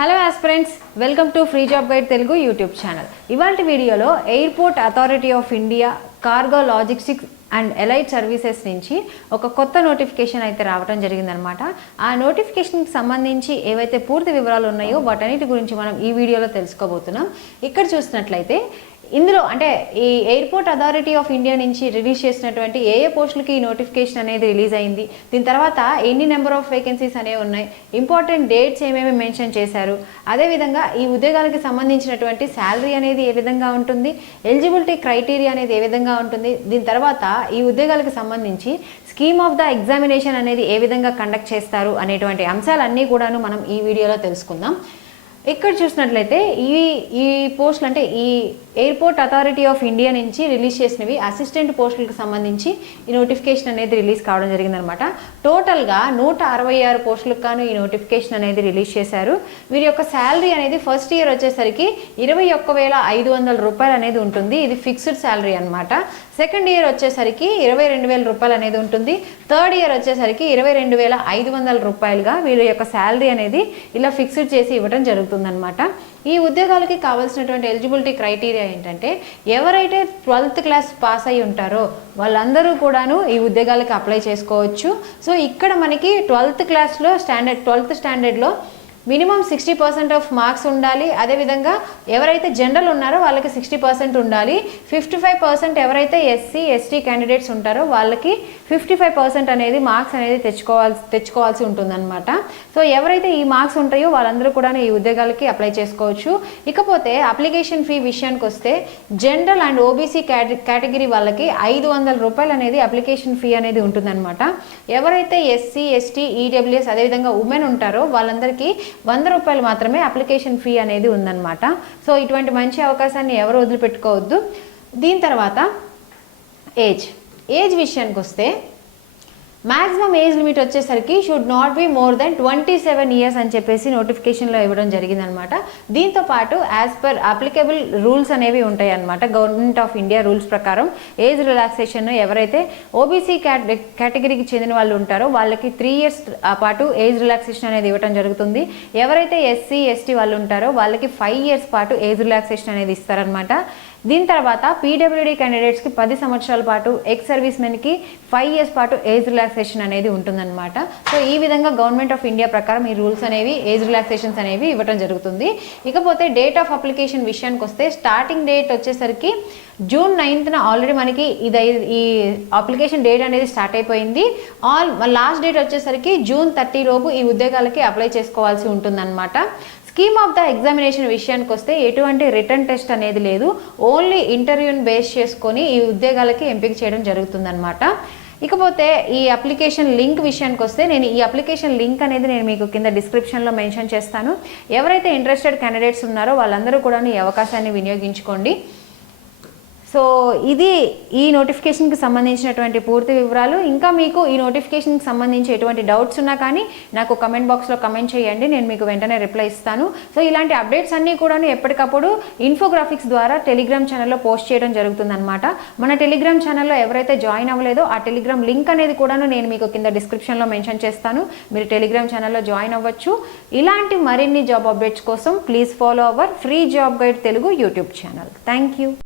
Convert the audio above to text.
Hello aspirants, welcome to free job guide Telugu YouTube channel. ఇవాల్టి వీడియోలో airport authority of India cargo logistics and elite services నుంచి ఒక కొత్త notification అయితే రావడం జరిగిందనమాట. ఆ నోటిఫికేషన్కి సంబంధించి ఏవైతే పూర్తి వివరాలు ఉన్నాయో వాటన్నిటి గురించి మనం ఈ వీడియోలో తెలుసుకోబోతున్నాం. ఇక్కడ చూసినట్లయితే ఇందులో అంటే ఈ ఎయిర్పోర్ట్ అథారిటీ ఆఫ్ ఇండియా నుంచి రిలీజ్ చేసినటువంటి ఏ పోస్టులకి ఈ నోటిఫికేషన్ అనేది రిలీజ్ అయింది, దీని తర్వాత ఎన్ని నెంబర్ ఆఫ్ వేకెన్సీస్ అనేవి ఉన్నాయి, ఇంపార్టెంట్ డేట్స్ ఏమేమి మెన్షన్ చేశారు, అదేవిధంగా ఈ ఉద్యోగాలకి సంబంధించినటువంటి శాలరీ అనేది ఏ విధంగా ఉంటుంది, ఎలిజిబిలిటీ క్రైటీరియా అనేది ఏ విధంగా ఉంటుంది, దీని తర్వాత ఈ ఉద్యోగాలకు సంబంధించి స్కీమ్ ఆఫ్ ద ఎగ్జామినేషన్ అనేది ఏ విధంగా కండక్ట్ చేస్తారు అనేటువంటి అంశాలన్నీ కూడాను మనం ఈ వీడియోలో తెలుసుకుందాం. ఇక్కడ చూసినట్లయితే ఈ పోస్టులు అంటే ఈ ఎయిర్పోర్ట్ అథారిటీ ఆఫ్ ఇండియా నుంచి రిలీజ్ చేసినవి అసిస్టెంట్ పోస్టులకు సంబంధించి ఈ నోటిఫికేషన్ అనేది రిలీజ్ కావడం జరిగిందనమాట. టోటల్గా 166 పోస్టులకు గాను ఈ నోటిఫికేషన్ అనేది రిలీజ్ చేశారు. వీరి యొక్క శాలరీ అనేది ఫస్ట్ ఇయర్ వచ్చేసరికి 21,500 రూపాయలు అనేది ఉంటుంది. ఇది ఫిక్స్డ్ శాలరీ అనమాట. సెకండ్ ఇయర్ వచ్చేసరికి 22,000 రూపాయలు అనేది ఉంటుంది. థర్డ్ ఇయర్ వచ్చేసరికి 22,500 రూపాయలుగా వీళ్ళ యొక్క శాలరీ అనేది ఇలా ఫిక్స్డ్ చేసి ఇవ్వడం జరుగుతుందన్నమాట. ఈ ఉద్యోగాలకి కావాల్సినటువంటి ఎలిజిబిలిటీ క్రైటీరియా ఏంటంటే ఎవరైతే 12th క్లాస్ పాస్ అయి ఉంటారో వాళ్ళందరూ కూడాను ఈ ఉద్యోగాలకి అప్లై చేసుకోవచ్చు. సో ఇక్కడ మనకి 12th క్లాస్లో 12th స్టాండర్డ్లో మినిమం 60% ఆఫ్ మార్క్స్ ఉండాలి. అదేవిధంగా ఎవరైతే జనరల్ ఉన్నారో వాళ్ళకి 60% ఉండాలి. 55% ఎవరైతే ఎస్సీ ఎస్టీ క్యాండిడేట్స్ ఉంటారో వాళ్ళకి 55% అనేది మార్క్స్ అనేది తెచ్చుకోవాల్సి ఉంటుందన్నమాట. సో ఎవరైతే ఈ మార్క్స్ ఉంటాయో వాళ్ళందరూ కూడా ఈ ఉద్యోగాలకి అప్లై చేసుకోవచ్చు. ఇకపోతే అప్లికేషన్ ఫీ విషయానికి వస్తే జనరల్ అండ్ ఓబీసీ కేటగిరీ వాళ్ళకి 500 రూపాయలు అనేది అప్లికేషన్ ఫీ అనేది ఉంటుందన్నమాట. ఎవరైతే ఎస్సీ ఎస్టీ ఈడబ్ల్యూఎస్ అదేవిధంగా ఉమెన్ ఉంటారో వాళ్ళందరికీ 100 రూపాయలు మాత్రమే అప్లికేషన్ ఫీ అనేది ఉందన్నమాట. సో ఇటువంటి మంచి అవకాశాన్ని ఎవరు వదిలిపెట్టుకోవద్దు. దీని తర్వాత ఏజ్ విషయానికి వస్తే మ్యాక్సిమం ఏజ్ లిమిట్ వచ్చేసరికి should not be more than 27 years అని చెప్పేసి నోటిఫికేషన్లో ఇవ్వడం జరిగిందనమాట. దీంతో పాటు యాజ్ పర్ అప్లికబుల్ రూల్స్ అనేవి ఉంటాయి అనమాట. గవర్నమెంట్ ఆఫ్ ఇండియా రూల్స్ ప్రకారం ఏజ్ రిలాక్సేషన్ ఎవరైతే ఓబీసీ కేటగిరీకి చెందిన వాళ్ళు ఉంటారో వాళ్ళకి 3 ఇయర్స్ పాటు ఏజ్ రిలాక్సేషన్ అనేది ఇవ్వడం జరుగుతుంది. ఎవరైతే ఎస్సీ ఎస్టీ వాళ్ళు ఉంటారో వాళ్ళకి 5 ఇయర్స్ పాటు ఏజ్ రిలాక్సేషన్ అనేది ఇస్తారనమాట. దీని తర్వాత పీడబ్ల్యూడీ క్యాండిడేట్స్కి 10 సంవత్సరాల పాటు, ఎక్స్ సర్వీస్ మెన్కి 5 ఇయర్స్ పాటు ఏజ్ రిలాక్సేషన్ అనేది ఉంటుందన్నమాట. సో ఈ విధంగా గవర్నమెంట్ ఆఫ్ ఇండియా ప్రకారం ఈ రూల్స్ అనేవి ఏజ్ రిలాక్సేషన్స్ అనేవి ఇవ్వడం జరుగుతుంది. ఇకపోతే డేట్ ఆఫ్ అప్లికేషన్ విషయానికి వస్తే స్టార్టింగ్ డేట్ వచ్చేసరికి June 9th ఆల్రెడీ మనకి ఈ అప్లికేషన్ డేట్ అనేది స్టార్ట్ అయిపోయింది. లాస్ట్ డేట్ వచ్చేసరికి June 30 లోపు ఈ ఉద్యోగాలకి అప్లై చేసుకోవాల్సి ఉంటుందన్నమాట. స్కీమ్ ఆఫ్ ద ఎగ్జామినేషన్ విషయానికి వస్తే ఎటువంటి రిటర్న్ టెస్ట్ అనేది లేదు. ఓన్లీ ఇంటర్వ్యూని బేస్ చేసుకొని ఈ ఉద్యోగాలకి ఎంపిక చేయడం జరుగుతుందన్నమాట. ఇకపోతే ఈ అప్లికేషన్ లింక్ విషయానికి వస్తే ఈ అప్లికేషన్ లింక్ అనేది నేను మీకు కింద డిస్క్రిప్షన్లో మెన్షన్ చేస్తాను. ఎవరైతే ఇంట్రెస్టెడ్ క్యాండిడేట్స్ ఉన్నారో వాళ్ళందరూ కూడా ఈ అవకాశాన్ని వినియోగించుకోండి. సో ఇది ఈ నోటిఫికేషన్కి సంబంధించినటువంటి పూర్తి వివరాలు. ఇంకా మీకు ఈ నోటిఫికేషన్కి సంబంధించి ఎటువంటి డౌట్స్ ఉన్నా కానీ నాకు కమెంట్ బాక్స్లో కమెంట్ చేయండి, నేను మీకు వెంటనే రిప్లై ఇస్తాను. సో ఇలాంటి అప్డేట్స్ అన్నీ కూడా ఎప్పటికప్పుడు ఇన్ఫోగ్రాఫిక్స్ ద్వారా టెలిగ్రామ్ ఛానల్లో పోస్ట్ చేయడం జరుగుతుందన్నమాట. మన టెలిగ్రామ్ ఛానల్లో ఎవరైతే జాయిన్ అవ్వలేదో ఆ టెలిగ్రామ్ లింక్ అనేది కూడా నేను మీకు కింద డిస్క్రిప్షన్లో మెన్షన్ చేస్తాను. మీరు టెలిగ్రామ్ ఛానల్లో జాయిన్ అవ్వచ్చు. ఇలాంటి మరిన్ని జాబ్ అప్డేట్స్ కోసం please follow our free job guide Telugu YouTube channel. Thank you.